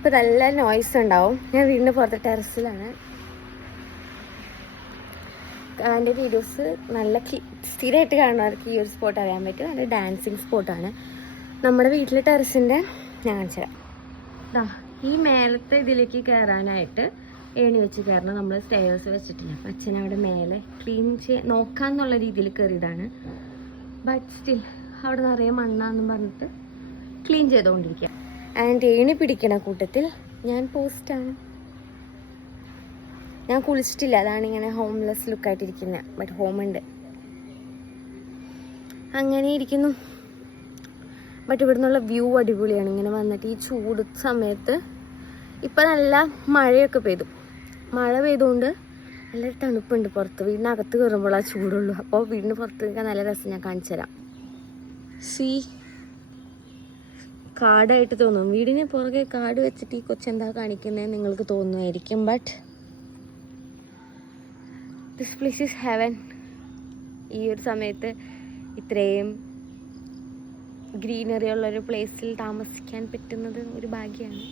ഇപ്പം നല്ല നോയ്സ് ഉണ്ടാവും. ഞാൻ വീടിൻ്റെ പുറത്തെ ടെറസിലാണ്. എൻ്റെ വീഡിയോസ് നല്ല സ്ഥിരമായിട്ട് കാണുന്നവർക്ക് ഈ ഒരു സ്പോട്ട് അറിയാൻ പറ്റും. നല്ല ഡാൻസിങ് സ്പോട്ടാണ്. നമ്മുടെ വീട്ടിലെ ടെറസിൻ്റെ ഞാൻ കാണിച്ചു തരാം. ഈ മേലത്തെ ഇതിലേക്ക് കയറാനായിട്ട് ഏണി വെച്ച് കയറണം. നമ്മൾ സ്റ്റെയർസ് വെച്ചിട്ടില്ല. അപ്പം അച്ഛൻ അവിടെ മേലെ ക്ലീൻ നോക്കാന്നുള്ള രീതിയിൽ കയറിയതാണ്. ബട്ട് സ്റ്റിൽ അവിടെ നിറയെ മണ്ണാന്നും പറഞ്ഞിട്ട് ക്ലീൻ ചെയ്തുകൊണ്ടിരിക്കുക. ആൻഡ് ഏണി പിടിക്കണ കൂട്ടത്തിൽ ഞാൻ പോസ്റ്റാണ്. ഞാൻ കുളിച്ചിട്ടില്ല, അതാണ് ഇങ്ങനെ ഹോംലെസ് ലുക്കായിട്ടിരിക്കുന്നത്. ബട്ട് ഹോമുണ്ട്. അങ്ങനെ ഇരിക്കുന്നു. ബട്ട് ഇവിടെ നിന്നുള്ള വ്യൂ അടിപൊളിയാണ്. ഇങ്ങനെ വന്നിട്ട് ഈ ചൂട് സമയത്ത് ഇപ്പം നല്ല മഴയൊക്കെ പെയ്തു. മഴ പെയ്തുകൊണ്ട് നല്ല തണുപ്പുണ്ട് പുറത്ത്. വീടിനകത്ത് കയറുമ്പോൾ ആ ചൂടുള്ളൂ. അപ്പോൾ വീടിന് പുറത്ത് നിൽക്കാൻ നല്ല രസം. ഞാൻ കാണിച്ചു തരാം. കാടായിട്ട് തോന്നും. വീടിന് പുറകെ കാട് വെച്ചിട്ട് ഈ കൊച്ചെന്താ കാണിക്കുന്നത് നിങ്ങൾക്ക് തോന്നുമായിരിക്കും. But this place is heaven. ഈ ഒരു സമയത്ത് ഇത്രയും ഗ്രീനറി ഉള്ളൊരു പ്ലേസിൽ താമസിക്കാൻ പറ്റുന്നത് ഒരു ഭാഗ്യമാണ്.